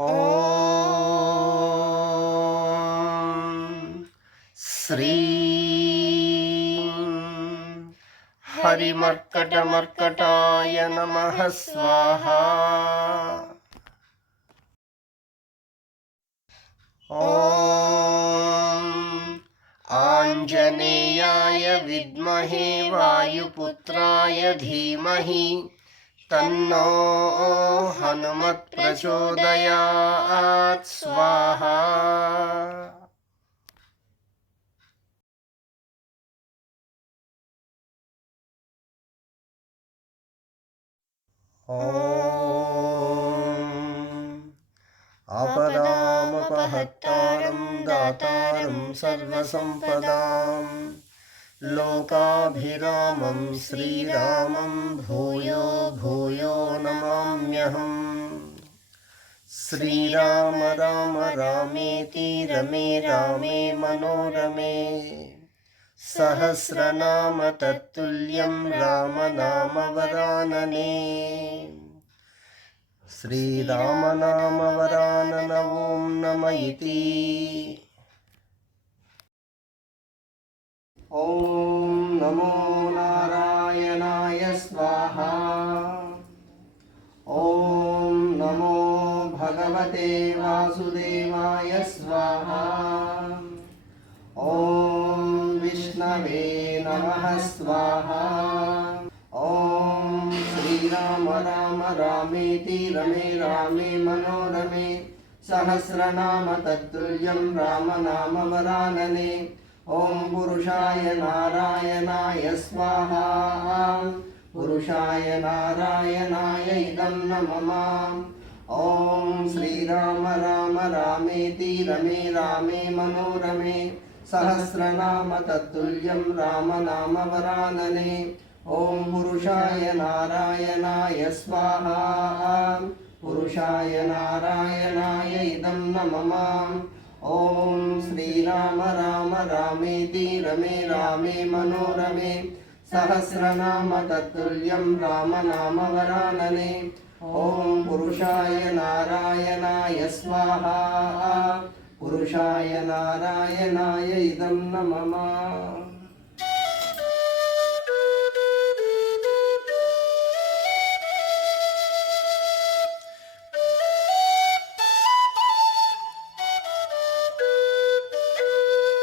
ॐ हरिमर्कटमर्कटाय नमः स्वाहा। ॐ आञ्जनेयाय विद्महे वायुपुत्राय धीमहि तन्नो हनुमत्प्रचोदयात् स्वाहा। ओ दातारं सर्वसम्पदाम्। लोकाभिरामं श्रीरामं भूयो भूयो नमाम्यहम्। श्रीराम राम रामेति रमे रामे मनोरमे। सहस्रनाम तत्तुल्यं रामनामवरानने श्रीरामनामवरानन ॐ नम इति ॐ ఓం నమో నారాయణాయ స్వాహ ఓం నమో భగవతే వాసుదేవాయ స్వాహ ఓం విష్ణవే నమ స్వాహ ఓం శ్రీరామ రామ రామేతి రమే రామే మనోరమే సహస్రనామ తత్తుల్యం రామనామవరాననే ఓం పురుషాయ నారాయణాయ స్వాహ. పురుషాయ నారాయణాయ ఇదం నమమా. ఓం శ్రీరామ రామ రామేతి రమే రామే మనోరమే. సహస్రనామ తత్తుల్యం రామనామవరాననే ఓం పురుషాయ నారాయణాయ స్వాహ. పురుషాయ నారాయణాయ ఇదం నమమా. ఓం శ్రీరామ రామ రామేతి రమే రామే మనోరమే సహస్రనామ తత్తుల్యం రామనామవరాననే ఓం పురుషాయ నారాయణాయ స్వాహ పురుషాయ నారాయణాయ ఇదం నమమా